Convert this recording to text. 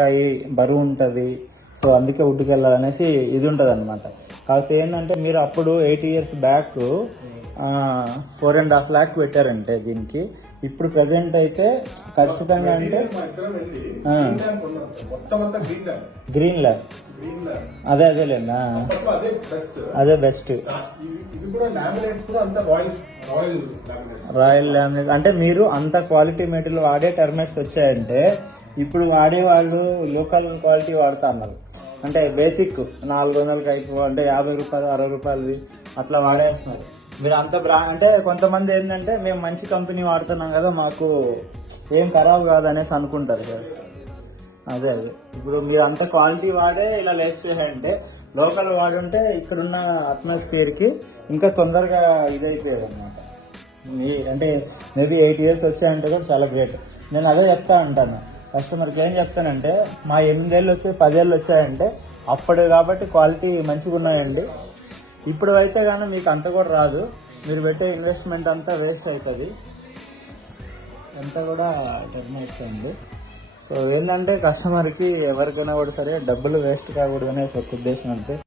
ఉంటాయి, బరువు ఉంటుంది, సో అందుకే వుడ్కి వెళ్ళాలనేసి ఇది ఉంటుంది అనమాట. కాకపోతే ఏంటంటే మీరు అప్పుడు 8 years బ్యాక్ 4.5 lakhs పెట్టారంటే దీనికి. ఇప్పుడు ప్రజెంట్ అయితే ఖచ్చితంగా అంటే గ్రీన్ ల్యాబ్ అదేలేనా, అదే బెస్ట్. రాయల్ లామినేట్ అంటే మీరు అంత క్వాలిటీ మెటీరియల్ వాడే టెర్మైట్స్ వచ్చాయంటే ఇప్పుడు వాడే వాళ్ళు లోకల్ క్వాలిటీ వాడుతా అన్నారు. అంటే బేసిక్ 400కి అయిపో అంటే 50 రూపాయలు 60 రూపాయలు అట్లా వాడేస్తున్నారు. మీరు అంత అంటే కొంతమంది ఏంటంటే మేము మంచి కంపెనీ వాడుతున్నాం కదా, మాకు ఏం ఖరాబ్ కాదు అనేసి అనుకుంటారు కదా. అదే ఇప్పుడు మీరు అంత క్వాలిటీ వాడే ఇలా లేచిపోయాయంటే లోకల్ వాడుంటే ఇక్కడున్న అట్మాస్ఫియర్కి ఇంకా తొందరగా ఇదైపోయాడు అనమాట. అంటే మేబీ 8 years వచ్చాయంటే కూడా చాలా గ్రేట్. నేను అదే చెప్తా ఉంటాను కస్టమర్కి. ఏం చెప్తానంటే మా 8 ఏళ్ళు వచ్చాయి 10 ఏళ్ళు వచ్చాయంటే అప్పుడు కాబట్టి క్వాలిటీ మంచిగా ఉన్నాయండి. ఇప్పుడు అయితే కానీ మీకు అంత కూడా రాదు, మీరు పెట్టే ఇన్వెస్ట్మెంట్ అంతా వేస్ట్ అవుతుంది, అంతా కూడా టెర్మైట్స్ అండి. సో ఏంటంటే కస్టమర్కి ఎవరికైనా కూడా సరే డబ్బులు వేస్ట్ కాకూడదనేసి ఒక ఉద్దేశం అంతే.